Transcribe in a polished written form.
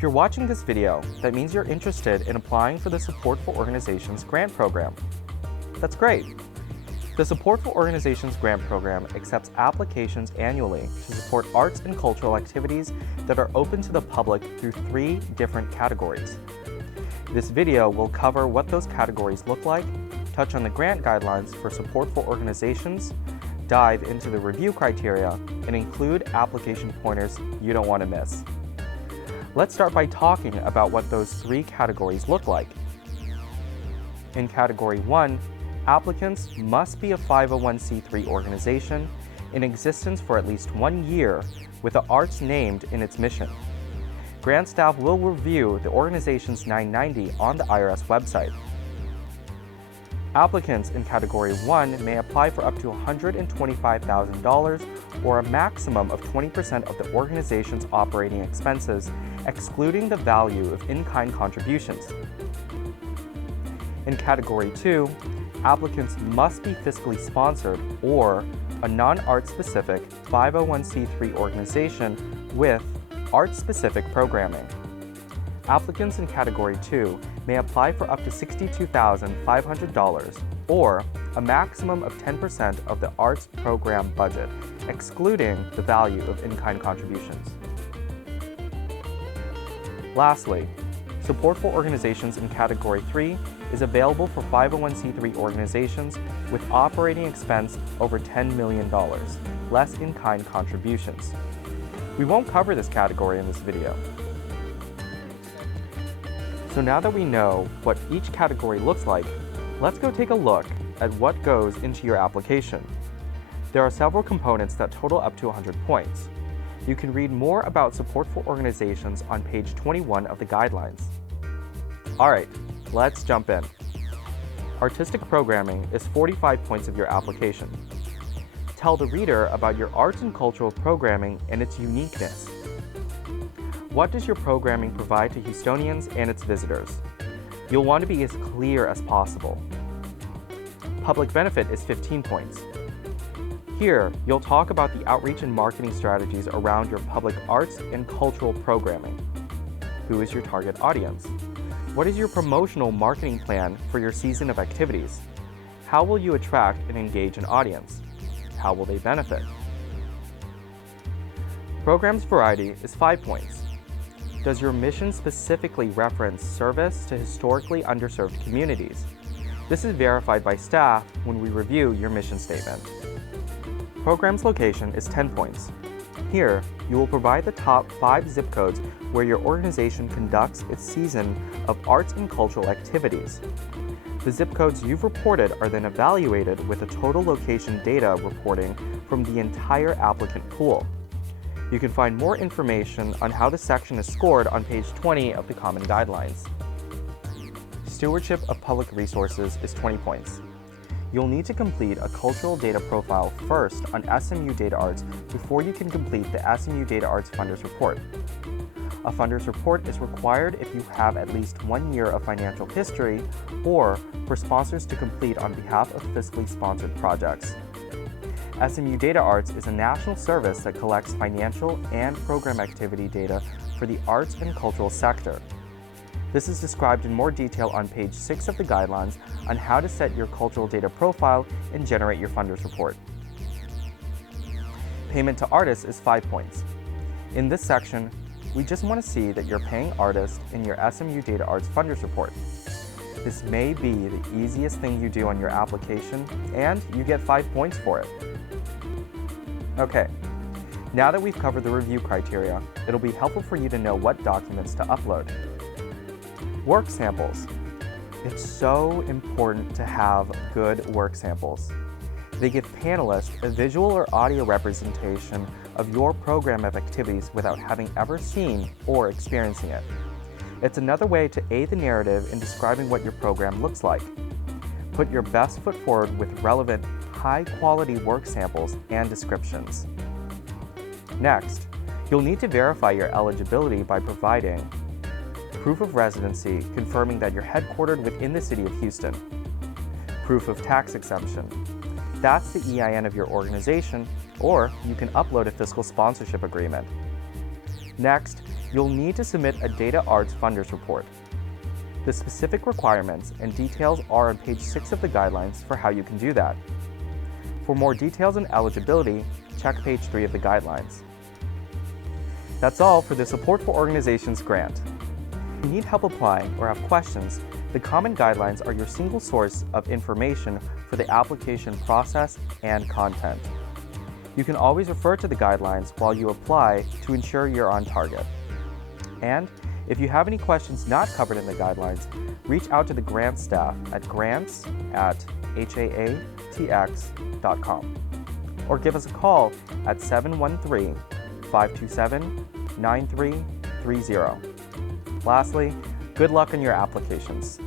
If you're watching this video, that means you're interested in applying for the Support for Organizations grant program. That's great. The Support for Organizations grant program accepts applications annually to support arts and cultural activities that are open to the public through 3 different categories. This video will cover what those categories look like, touch on the grant guidelines for support for organizations, dive into the review criteria, and include application pointers you don't want to miss. Let's start by talking about what those 3 categories look like. In Category 1, applicants must be a 501c3 organization in existence for at least 1 year with the arts named in its mission. Grant staff will review the organization's 990 on the IRS website. Applicants in Category 1 may apply for up to $125,000 or a maximum of 20% of the organization's operating expenses, excluding the value of in-kind contributions. In Category 2, applicants must be fiscally sponsored or a non-art specific 501c3 organization with art-specific programming. Applicants in Category 2 may apply for up to $62,500 or a maximum of 10% of the arts program budget, excluding the value of in-kind contributions. Lastly, support for organizations in Category 3 is available for 501c3 organizations with operating expense over $10 million, less in-kind contributions. We won't cover this category in this video. So now that we know what each category looks like, let's go take a look at what goes into your application. There are several components that total up to 100 points. You can read more about support for organizations on page 21 of the guidelines. All right, let's jump in. Artistic programming is 45 points of your application. Tell the reader about your arts and cultural programming and its uniqueness. What does your programming provide to Houstonians and its visitors? You'll want to be as clear as possible. Public benefit is 15 points. Here, you'll talk about the outreach and marketing strategies around your public arts and cultural programming. Who is your target audience? What is your promotional marketing plan for your season of activities? How will you attract and engage an audience? How will they benefit? Program's variety is 5 points. Does your mission specifically reference service to historically underserved communities? This is verified by staff when we review your mission statement. Program's location is 10 points. Here, you will provide the top 5 zip codes where your organization conducts its season of arts and cultural activities. The zip codes you've reported are then evaluated with a total location data reporting from the entire applicant pool. You can find more information on how the section is scored on page 20 of the Common Guidelines. Stewardship of public resources is 20 points. You'll need to complete a cultural data profile first on SMU Data Arts before you can complete the SMU Data Arts Funders Report. A Funders Report is required if you have at least 1 year of financial history or for sponsors to complete on behalf of fiscally sponsored projects. SMU Data Arts is a national service that collects financial and program activity data for the arts and cultural sector. This is described in more detail on page 6 of the guidelines on how to set your cultural data profile and generate your funders report. Payment to artists is 5 points. In this section, we just want to see that you're paying artists in your SMU Data Arts funders report. This may be the easiest thing you do on your application, and you get 5 points for it. Okay, now that we've covered the review criteria, it'll be helpful for you to know what documents to upload. Work samples. It's so important to have good work samples. They give panelists a visual or audio representation of your program of activities without having ever seen or experiencing it. It's another way to aid the narrative in describing what your program looks like. Put your best foot forward with relevant, high-quality work samples and descriptions. Next, you'll need to verify your eligibility by providing proof of residency confirming that you're headquartered within the city of Houston, proof of tax exemption. That's the EIN of your organization, or you can upload a fiscal sponsorship agreement. Next, you'll need to submit a Data Arts Funders Report. The specific requirements and details are on page 6 of the guidelines for how you can do that. For more details on eligibility, check page 3 of the guidelines. That's all for the Support for Organizations grant. If you need help applying or have questions, the common guidelines are your single source of information for the application process and content. You can always refer to the guidelines while you apply to ensure you're on target. And if you have any questions not covered in the guidelines, reach out to the grants staff at grants@haatx.com or give us a call at 713-527-9330. Lastly, good luck on your applications.